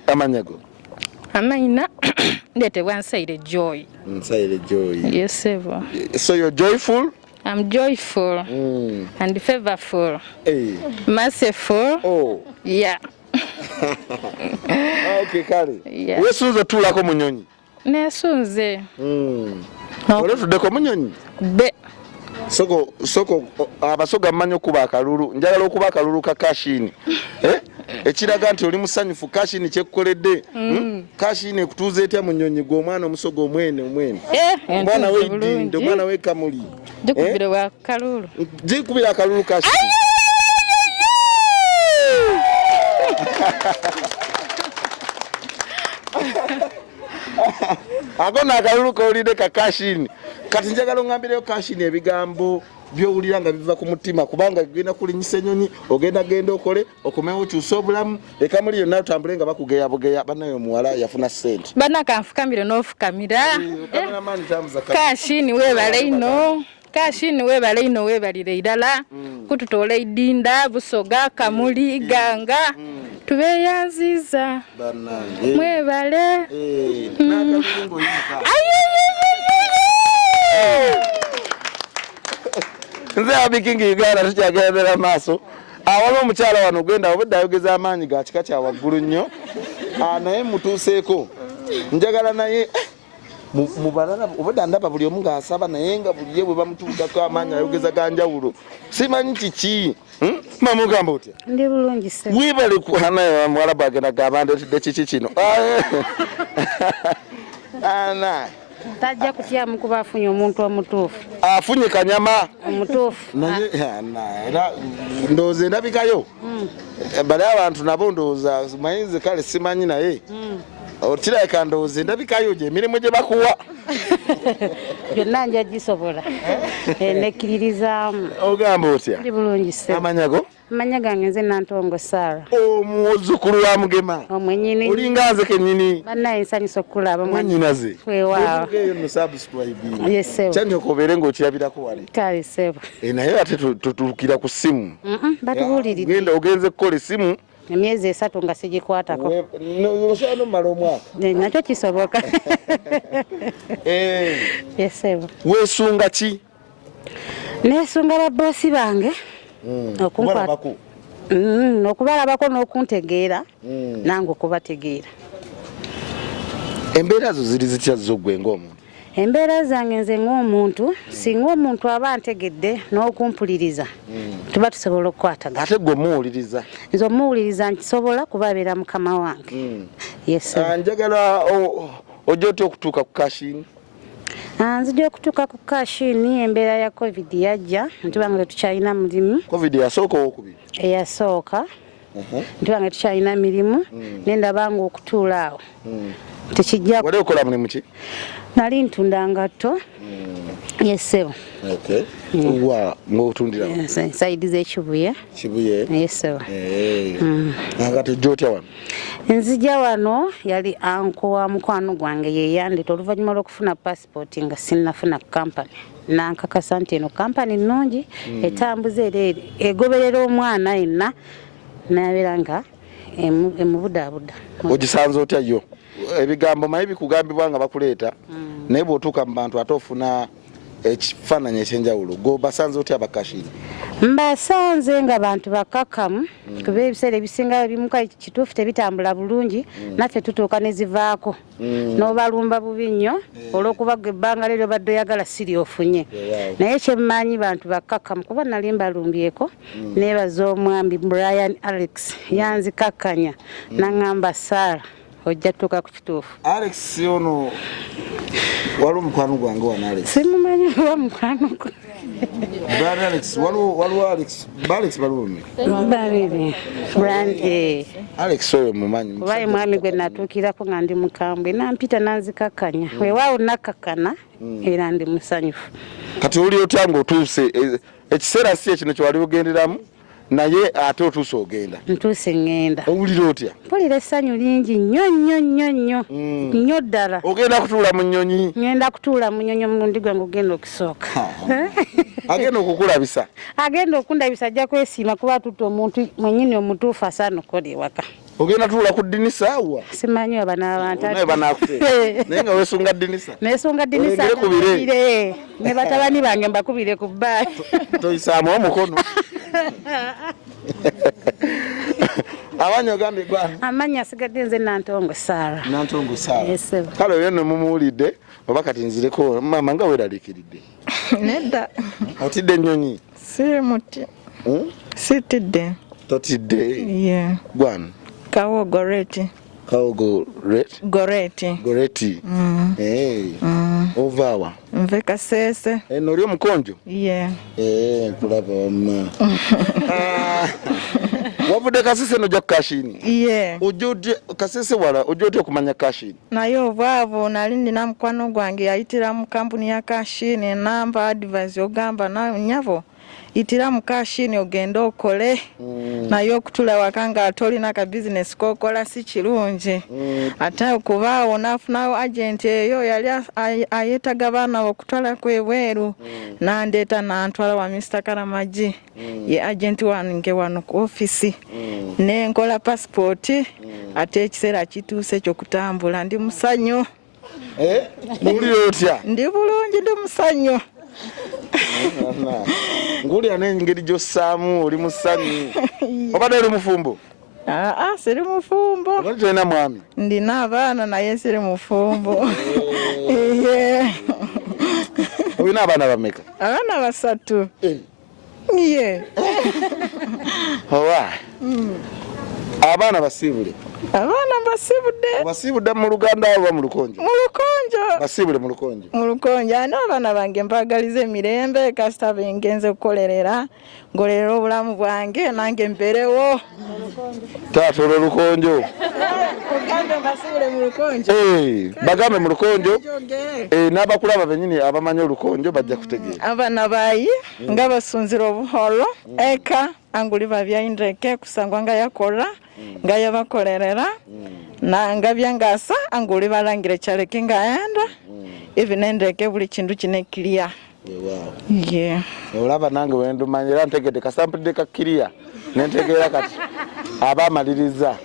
amanyago amaina ndete Nsaire Joy. Nsaire Joy. Yes ever. So you're joyful? I'm joyful and favorful. Merciful. Oh. Yeah. Okay, kale. Yeah. Wesunze tulako munyonyi. Nesunze. Olefudeko munyonyi? Be. Soko abasoga manyo kuba akalulu njagala okuba akalulu ka Cashin ekiraga nti oli musanyufu Cashin kyekkoledde Cashin ekutuuza etya munyonyi gwo omwana omusoga omwene mwana weidinde omwana we Kamuli jikubire wa kalulu jikubira akalulu Cashin agona akalulu kawulide ka Cashin kati njagala ongambireyo Cashin ebigambo byowulira nga biva ku mutima kubanga genda kulinyisa ennyonyi ogenda genda okole okomewo kyusa obulamu Kamuli yonna otambule nga bakugeya bugeya banayo muwala yafuna ssente bana kanfukamire n'ofukamira Cashin webale ino Cashin webale ino webalire irala kututoola idinda busoga Kamuli ganga tubeyanziza mwebale nze abikingi Uganda tukyagendera maaso awaliwo omukyala wano ogenda obudde ayogeza amaanyi ga kika kya waggulu nnyo naye mutuuseeko njagala naye mubalala obudde ndaba buli omu ng'asaba naye nga buli ye bwe bamutuukako amaanyi ayogeza ga njawulo simanyi kiki mamugamba otya Ndi bulungi se wibale kuhana mwalabu agenda gamba ndetidde kiki kino ana tajja kutyamu kuba afunye omuntu omutuufu afunye kanyama omutuufu naye era ndowooza endabikayo bali abantu nabo ndowooza mayinze kale simanyi naye okirabika ndowooza endabikayo gye emirimu gye bakuwa byonna nja gisobola nekkiririzaamu ogamba otya ndi bulungi se amanyago amanya gange nze Nantongo Sarah omuzukulu wa Mugema omwenyini olinga nze kennyini bannaye nsanyusa okulaba mwenyinaze weewaawo eyo no subscribe yesebo kyandyoka obeere ng'okirabirako wali kale sebo naye ate tutuukira ku ssimu batubuulirire genda ogenze kukola essimu emyezi 3 nga sigikwatako osobola nomala omwaka nakyo kisoboka yesebo weesunga ki neesunga baboosi bange okubalabako n'okuntegeera nange okubategeera embeera zo ziri zitya zogwe ng'omuntu embeera zange nze ng'omuntu singa omuntu aba antegedde n'okumpuliriza tuba tusobola okukwatagana ate gwe muwuliriza nze omuwuliriza nkisobola kubabeera mukama wange njagala ojja otya okutuuka ku Cashin Nzija okutuuka ku kashini embeera ya covid yajja ntibanga tetukyalina mulimu. Covid yasooka okubiri? Eyasooka ntibanga tetukyalina mirimu nendabanga okutuula awo tekijja. Wali okola mulimu ki? Nali ntunda ngatto yesebo. Ng'otundira saidi z'ekibuye. Yesebo. Nga tejjootya wano? Nzija wano yali anko wa mukwano gwange yeyandeta oluvannyuma lw'okufuna passport nga sinnafuna kampani. Nankakasa nti eno kampani nnungi etambuza era egoberera omwana yenna nabeera nga emubudaabuda. Ogisanze otya yo? Ebigambo mayi bikugambibwa nga bakuleeta naye bw'otuuka mu bantu ate ofuna ekifaananyi ekyenjawulo. Go basanze otya bakashini? Mbasanze nga bantu bakakamu kuba ebiseera ebisinga ebimuka kituufu tebitambula bulungi naffe tutuuka ne zivaako n'obalumba bubi nnyo olw'okuba ebbanga lyo badde oyagala siri ofunye. Naye kyemmanyi bantu bakakamu kuba nali mbalumbyeko neebaza omwambi Brian Alex yanzikakkanya naŋŋamba Sarah ojja tutuuka ku kituufu. Alex ono wali omukwano gwange wano Alex? Simumanyi oba mukwano gwe. Brian Alex, waliwo Alex? Alex baliwo babiri. Alex oyo mumanyi? Kuba ye mwami gwe natuukirako nga ndi mukambwe nampita nanzikakkanya weewaawo nakkakana era ndi musanyufu. Kati oli otya ng'otuuse ekiseera si ekino kyewali ogenderamu naye ate otuuse ogenda? Ntuuse ngenda. Owulira otya? Mpulira essanyu lingi nnyo ddala. Ogenda kutuula mu nnyonyi? Ngenda kutuula mu nnyonyi omulundi gwange ogenda okusooka. Agenda okukulabisa? Agenda okundabisa ajja kwesiima kuba tutte omuntu mwennyini omutuufu asaana okukola ewaka. Ogenda tuula ku ddinisa awa? Simanyi oba n'abantu naye banaakuteera naye nga weesunga ddinisa? Neesunga ddinisa kubire ne batabani bange mbakubire ku bbaali. Toyisaamu omukono. Amanyi ogambye gwana? Amanyi asigadde nze Nantongo Sarah. Nantongo Sarah. Kale oyo nno mumuwulidde oba kati nzireko maama nga weeraliikiridde? Nedda. Otidde ennyonyi? Siri muti. Sitidde. Totidde? Yeah. Gwana? Kawo Goreti. Kawo Goreti? Goreti. Ova wa? Nve Kasese. Noli omukonjo? Yeah. Kulaba wamma. Wavudde Kasese n'ojja ku Kashini? Yeah. Kasese wala ojja otya okumanya Kashini? Naye obwavo nali ndina mukwano gwange yayitira mu kampuni ya Kashini namba advice ogamba nawe nyavo itira mu Kashini ogenda okole naye okutula waka nga atolina ka business kokola si kirungi ate okubaawo nafunawo agent eyo yali ayetaga baana okutwala kwebweru nandeeta nantwala wa Mr. Karamaji ye agent wange wano ku ofisi nenkola passport ate ekiseera kituuse kyokutambula ndi musanyu. Owulira otya? Ndi bulungi ndi musanyu. Ngulira n'engeri gy'ossaamu oli musanyu. Obadde oli mufumbo? Siri mufumbo. Obadde tolina mwami? Ndina abaana naye siri mufumbo. Olina abaana bameka? Abaana 3. Ye. Owa. Abaana basiibule? Abaana basiibudde. Basiibudde mu Luganda oba mu Lukonjo? Mu Lukonjo. Basiibule mu Lukonjo? Mu Lukonjo. Ani abaana bange mpagaliza emirembe kasita bengenze kukolerera ngolera obulamu bwange nange mberewo. Taata olwo Lukonjo? Basiibule mu Lukonjo. Bagambe mu Lukonjo. N'abakulaba bennyini abamanyi Olukonjo bajja kutegeera. Abaana bayi nga basunzira obuholo eka anguli babyaindeke kusangwa nga yakola nga yabakolerera nga byangasa anguli balangire kyaleke ngaenda even endeke buli kintu kine clear. Yeah. Olaba nange wendumanya era ntegedde kasampulidde ka clear nentegeera kati abamaliriza.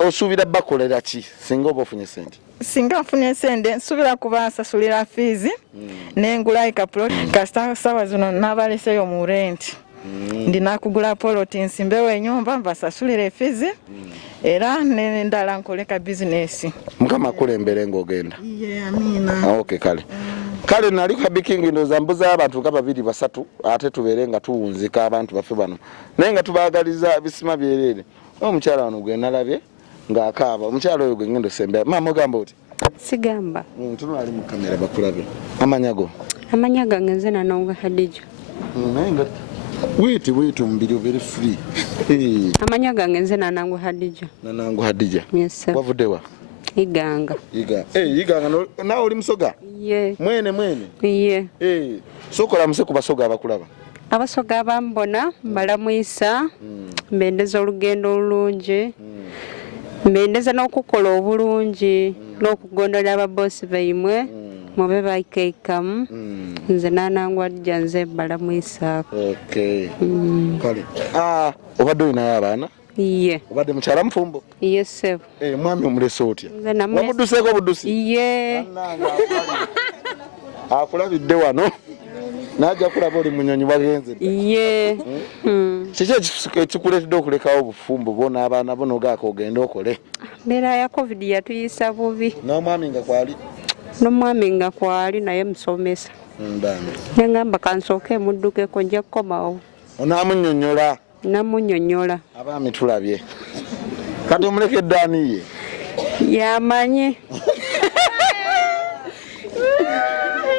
Osuubira bakolera ki singa oba ofunye sente? Singa nfunye sente nsuubira kubasasulira fees nengula ikaplot kasita sawa zino nabaleseyo mu rent. Ndina kugula poloti nsimbewo ennyumba mbasasulire fees era nendala nkoleka business. Mukama akulembere ng'ogenda. Amina. Okay kale. Kale nali ka bikingi ndoza mbuza abantu nga 2 3 ate tubeere nga tuwunzika abantu baffe bano. Naye nga tubaagaliza bisima byerere. Omukyala wano gwe nalabye ng'akaaba. Omukyala oyo gwe ngendo sembe. Maama ogamba oti? Sigamba. Tuno ali mu kamera bakulabe. Amanyago. Amanyaga ngenze Nanangwa Hadija. Nenga. Wait mbiri very free. Amanyaga ngenze Nanangwa Hadija. Nanangwa Hadija. Yes sir. Wavudewa. Iganga. Iganga na oli musoga? Ye. Mwene. Ye. Sokola muse kubasoga abakulaba. Abasoga abambona mbalamwisa mbendeza olugendo olulungi mbendeza n'okukola obulungi n'okugondolera ababosi baimwe mube baikeikamu nze Nanangwa Hadija nze mbalamwisaako. Kale obadde olinayo abaana? Iye. Obadde mukyala mufumbo? Iye ssebo. Mwami omulese otya? Nze wamudduseeko obudusi? Iye. Akulabidde wano najja kulaba oli munyonyi bagenze. Iye. Kiki ekikuleetedde okulekawo obufumbo bona abaana bo nogaako ogenda okole? Mbeera ya covid yatuyisa bubi. N'omwami nga kwali? N'omwami nga kwali naye musomesa. Nengamba kansooke muddukeko nja kukomawo. Onaamunnyonnyola? Namunnyonnyola. Abaami tulabye. Kati omulekedde ani ye? Yamanyi.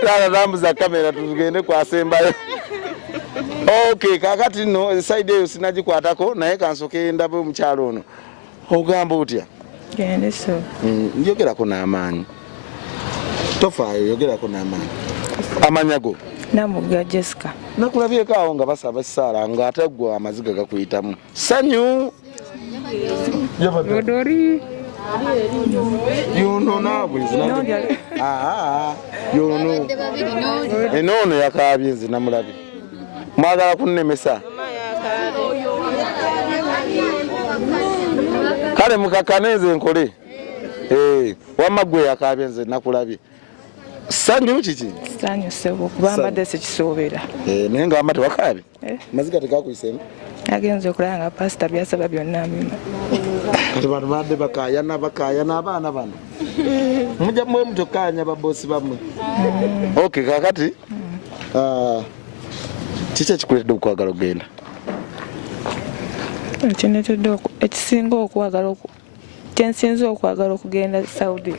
Tala nambuza kamera tugende kwasembayo. Okay, kakati no side eyo sinagikwatako naye kansoke ndabe omukyalo ono. Ogamba otya? Gende so. Njogerako n'amaanyi. Tofaayo yogerako n'amaanyi. Amanyago. Namuga Jessica. Nakulabyeko awo nga basaba essaala ng'ate gwe amaziga gakuyitamu. Sanyu. Dodori. Yono nabwe nzina. Yono. Enono yakabye nze namulabi. Mwagala kunnemesa. Kale mukakaneze nkole. Wamagwe yakabye nze nakulabye. Sanyu kiki? Sanyu sebo kubamba dese kisobera. Naye nga amate wakabye. Maziga tekakuyisemu. Agenze okulanga pastor byasaba byonna amina. Kati bantu badde bakayana abaana bano. Mujja mwe mutokanya babosi bamwe. Okay, kakati kiki ekikuleetedde okwagala okugenda? Ekisinga okwagala kyensinza okwagala okugenda Saudi.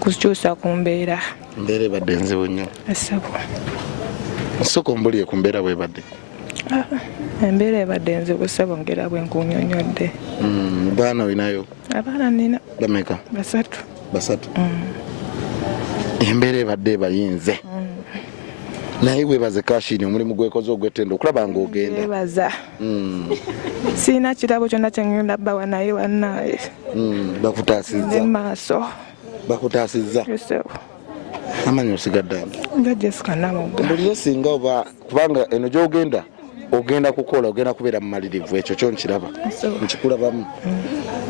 Kukyusa ku mbeera. Mbeera ebadde nzibu nnyo. Esebo. Soko mbulye ku mbeera bwebadde. Embeera ebadde nzibu sebo ngera bwe nkunyonyodde. Baana olinayo? Abaana nina. Bameka? Basatu. Embeera ebadde ebayinze. Naye weebaze Kashini omulimu gwekoze ogw'ettendo okulaba ng'ogenda. Weebaza. Siina kirabo kyonna kye ngenda bbawa naye wannaye. Bakutaasizza. Ne maaso. Bakutaasizza. Esebo. Amanyi osigadde ani? Nga Jessica Namuga. Mbulire singa oba kubanga eno gy'ogenda ogenda kukola ogenda kubeera mumalirivu ekyo kyo nkiraba nkikulabamu.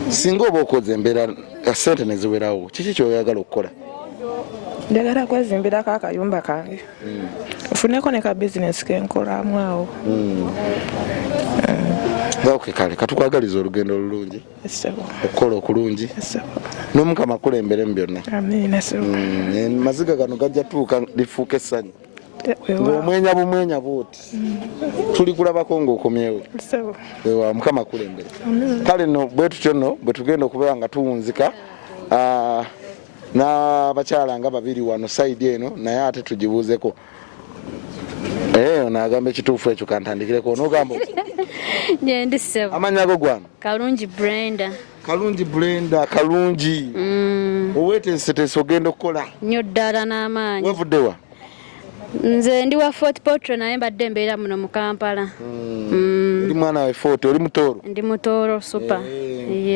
Singa oba okoze embeera ssente ne ziwerawo kiki kyoyagala okukola? Njagala kwezimbirako akayumba kange ofuneko ne ka bizinesi kenkolamu awo. Okay, kale katukwagaliza olugendo olulungi okukola okulungi n'omukama akulemberemu byonna. Amiina. Maziga gano gajja tuuka lifuuka essanyu ng'omwenya bumwenya bwoti tuli kulabako ng'okomyewo. Mukama akulembere. Kale no bwe tutyo nno bwe tugenda okubeera nga tuwunzika n'abakyala nga babiri wano sayidi eno naye ate tugibuuzeko. Naagamba ekituufu ekyo kantandikireko n'ogamba Nyendi sebo. Amanyago gwange? Kalungi Brenda. Kalungi Brenda, kalungi. Oweeteeseteese ogenda okukola? Nnyo ddala n'amaanyi. Wavuddewa? Nze ndi wa Fort Portal naye mbadde mbeera muno mu Kampala. Oli mwana wa Fort, oli Mutooro? Ndi Mutooro super.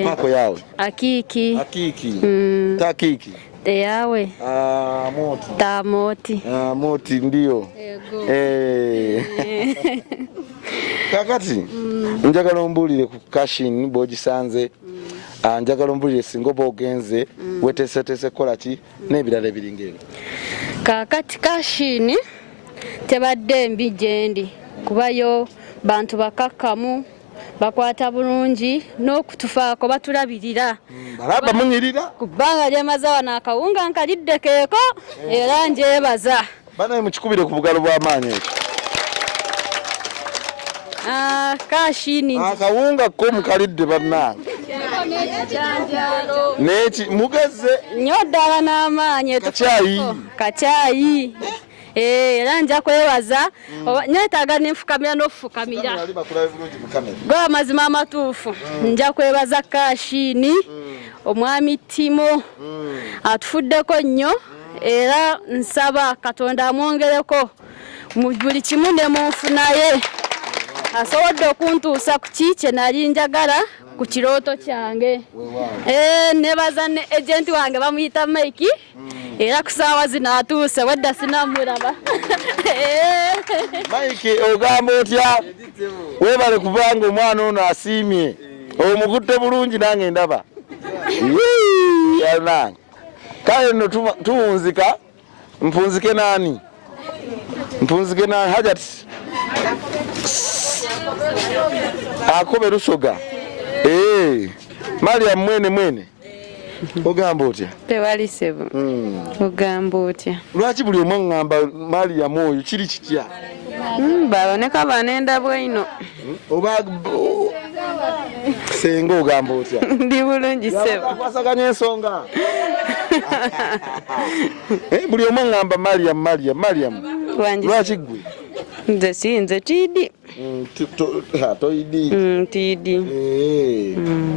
Paako yawe? Akiiki. Takiiki? Eyawe? Moti. Tamoti. Moti ndio. Kakati njagala ombulire ku Kashini bw'ogisanze. Njagala ombulire singa oba ogenze weteeseteese kukola ki n'ebirala ebiringa ebyo. Kakati Kashini tebadde mbi gyendi kubayo bantu bakakkamu bakwata bulungi n'okutufaako batulabirira. Balaba munyirira? Ku bbanga lyemaze wano akawunga nkalidde keeko era njebaza. Banaye mukikubire ku bugalo bw'amaanyi ekyo. Kashini. Akawunga ko mukalidde bannange. neki mugeze nnyo ddala n'amaanyi kacaayi era nja kwebaza neetaaga nenfukamira n'ofukamira gwe amazima amatuufu nja kwebaza Kashini omwami Timo atufuddeko nnyo era nsaba Katonda amwongereko mu buli kimu ne munfunaye asobodde okuntuusa ku kye nali njagala ku kirooto kyange nebaza ne agenti wange bamuyita Mike era ku ssaawa zino atuuse wedda sinamulaba Mike ogamba otya weebale kubanga omwana ono asiimye omukutte bulungi nange ndaba yanange kale nno tuwunzika mpunzike nani Hajati akobe Lusoga Mariam mwene ogamba otya tewali sebo ogamba otya lwaki buli omwe ngamba Mariam oyo kiri kitya baboneka banenda bwino oba senga ogamba otya ndi bulungi sebo kwasaganya ensonga buli omwe ngamba Mariam lwaki gwe nze sinze Tidi toidi Tidi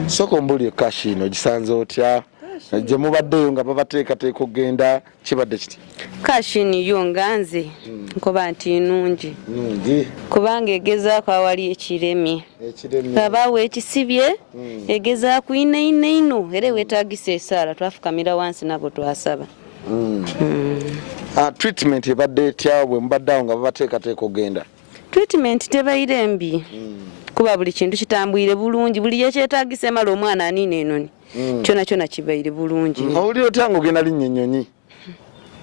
soko mbuli Kashino gisanze otya gye mubaddeyo nga babateekateeka okugenda kibadde kiti Kashini yo nganze nkoba nti nungi kubanga egezaako awali ekiremye abaawo ekisibye egezaako ino era weetaagisa esaala twafukamira wansi nabo twasaba treatment ebadde etya bwe mubadde awo nga babateekateeka okugenda treatment tebaire mbi kuba buli kintu kitambwire bulungi buli yekyetaagisa emala omwana aniina enoni kyona kibaire bulungi owulira otya nga ogenda linnya ennyonyi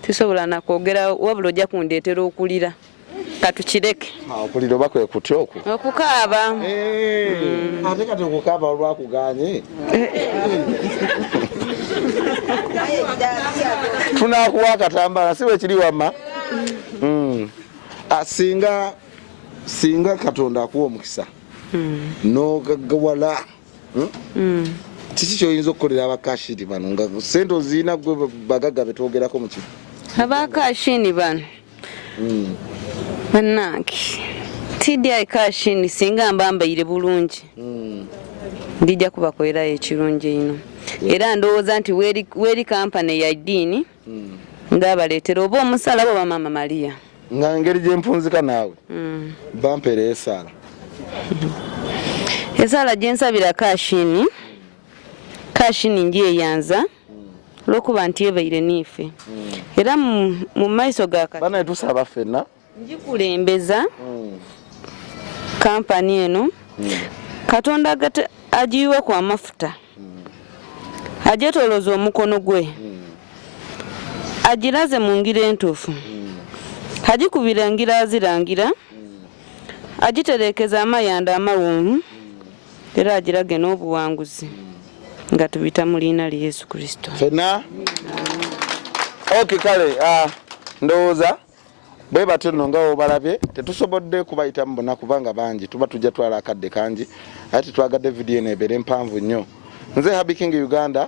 tisobola nakwogera wabula ojja kundeetera okulira katukireke okulira oba kwe kutya okwo okukaaba ate kati okukaaba olwakuganye tunakuwa akatambala si wekiri wamma singa Katonda akuwa omukisa n'ogagawala kiki kyoyinza okukolera abakashini bano nga sente oziina gwe bagagga betwogerako mu kino abakashini bano bannange TDI Kashini singa mbambaire bulungi ndijja kubakolerayo ekirungi eno era ndowooza nti weeri kampani ya iddiini ndabaleetera oba omusala oba Mama Maria nga ngeri gye mpunzika naawe bampeera esaala esaala gye nsabira Kashini ndyeyanza olw'okuba nti ebaire niife era mu maaso ga banaye tusaba ffenna ngikulembeza kampani eno Katonda agiyiwe ku amafuta agyetoloza omukono gwe agiraze mu ngira entuufu agikubira ngira azirangira agitereekeza amayanda amawumu era agirage n'obuwanguzi nga tubita mu liina lya Yesu Kristo fena kale ndowooza bwe batyo nno nga obalabye tetusobodde kubayitamu bonna kubanga bangi tuba tujja twala akadde kangi ate twagadde vidiyo eno ebeere mpanvu nnyo nze Happy King Uganda